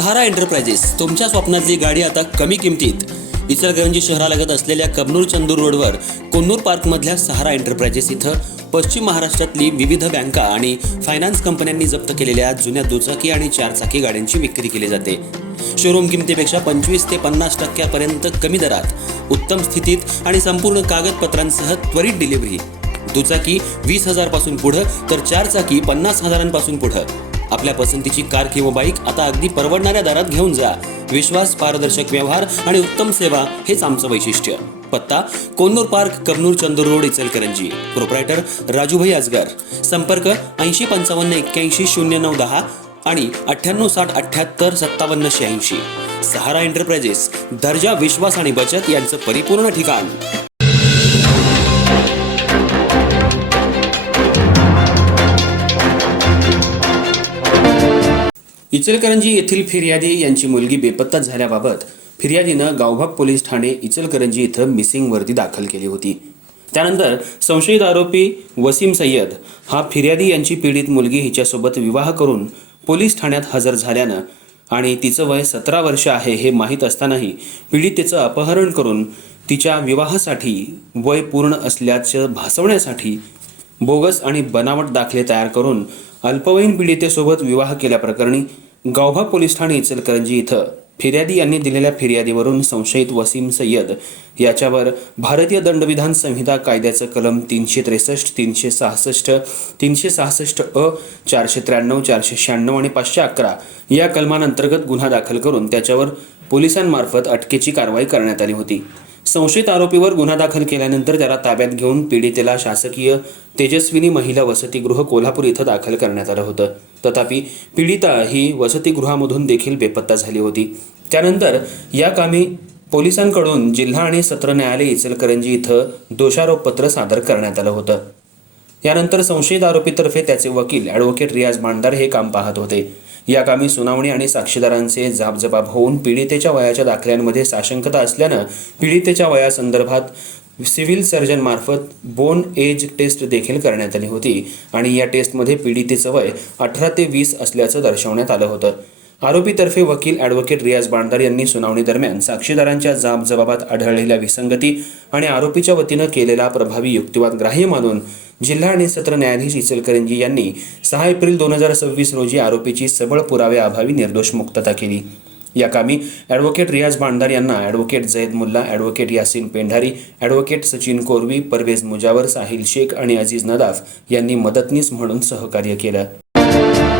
सहारा enterprises तुमच्या स्वप्नातली गाडी आता कमी किमतीत। इचलकरंजी शहरालगत असलेल्या कबनूर चंदूर रोडवर कोन्नूर पार्कमधल्या सहारा एंटरप्राइजेस इथं पश्चिम महाराष्ट्रातली विविध बँका आणि फायनान्स कंपन्यांनी जप्त केलेल्या जुन्या दुचाकी आणि चारचाकी गाड्यांची विक्री केली जाते। शोरूम किमतीपेक्षा 25 ते 50% कमी दरात, उत्तम स्थितीत आणि संपूर्ण कागदपत्रांसह त्वरित डिलिव्हरी। दुचाकी 20,000 पासून पुढे तर चारचाकी 50,000 पासून पुढे। आपल्या पसंतीची कार किंवा बाईक आता अगदी परवडणाऱ्या दरात घेऊन जा। विश्वास, पारदर्शक व्यवहार आणि उत्तम सेवा हेच आमचं वैशिष्ट्य। पत्ता Konnur park, Kabnur Chandur road, Ichalkaranji. Proprietor Rajubhai Ajgar. संपर्क 8055810910 आणि 9860785786। सहारा एंटरप्राइजेस, दर्जा, विश्वास आणि बचत यांचं परिपूर्ण ठिकाण। इचलकरंजी येथील फिर्यादी यांची मुलगी बेपत्ता झाल्याबाबत फिर्यादीनं गावभाग पोलीस ठाणे इचलकरंजी इथं मिसिंग वर्दी दाखल केली होती। त्यानंतर संशयित आरोपी वसीम सय्यद हा फिर्यादी यांची पीडित मुलगी हिच्यासोबत विवाह करून पोलीस ठाण्यात हजर झाल्यानं आणि तिचं वय 17 वर्ष आहे हे माहीत असतानाही पीडितेचं अपहरण करून तिच्या विवाहासाठी वय पूर्ण असल्याचं भासवण्यासाठी बोगस आणि बनावट दाखले तयार करून अल्पवयीन पीडितेसोबत विवाह केल्याप्रकरणी गावभाग पोलीस ठाणे इचलकरंजी इथं फिर्यादी यांनी दिलेल्या फिर्यादीवरून संशयित वसीम सय्यद याच्यावर भारतीय दंडविधान संहिता कायद्याचं कलम 363, 366, 366 अ, 493, 496 आणि 511 या कलमांअंतर्गत गुन्हा दाखल करून त्याच्यावर पोलिसांमार्फत अटकेची कारवाई करण्यात आली होती। संशयित आरोपीवर गुन्हा दाखल केल्यानंतर त्याला ताब्यात घेऊन पीडितेला शासकीय तेजस्विनी महिला वसतिगृह कोल्हापूर इथं दाखल करण्यात आलं होतं। तथापि पीडिता ही वसतिगृहामधून देखील बेपत्ता झाली होती। त्यानंतर या कामी पोलिसांकडून जिल्हा आणि सत्र न्यायालय इचलकरंजी इथं दोषारोपपत्र सादर करण्यात आलं होतं। यानंतर संशयित आरोपीतर्फे त्याचे वकील ॲडव्होकेट रियाज बांडदार हे काम पाहत होते। या कामी सुनावणी आणि साक्षीदारांचे जाबजबाब होऊन पीडितेच्या वयाच्या दाखल्यांमध्ये साशंकता असल्यानं पीडितेच्या वयासंदर्भात सिव्हिल सर्जन मार्फत बोन एज टेस्ट देखील करण्यात आली होती आणि या टेस्टमध्ये पीडितेचं वय 18 ते 20 असल्याचं दर्शवण्यात आलं होतं। आरोपीतर्फे वकील ॲडव्होकेट रियाज बांडदार यांनी सुनावणी दरम्यान साक्षीदारांच्या जाबजबाबात आढळलेल्या विसंगती आणि आरोपीच्या वतीनं केलेला प्रभावी युक्तिवाद ग्राह्य मानून जिल्हा आणि सत्र न्यायाधीश इचलकरंजी यांनी 6 एप्रिल 2026 रोजी आरोपीची सबळ पुराव्याअभावी निर्दोष मुक्तता केली। या कामी ॲडव्होकेट रियाज बांडदार यांना advocate Zaid Mulla, advocate Yasin Pendhari, advocate Sachin Korvi, Parvez Mujawar, Sahil Shaikh आणि अजीज नदाफ यांनी मदतनीस म्हणून सहकार्य केलं।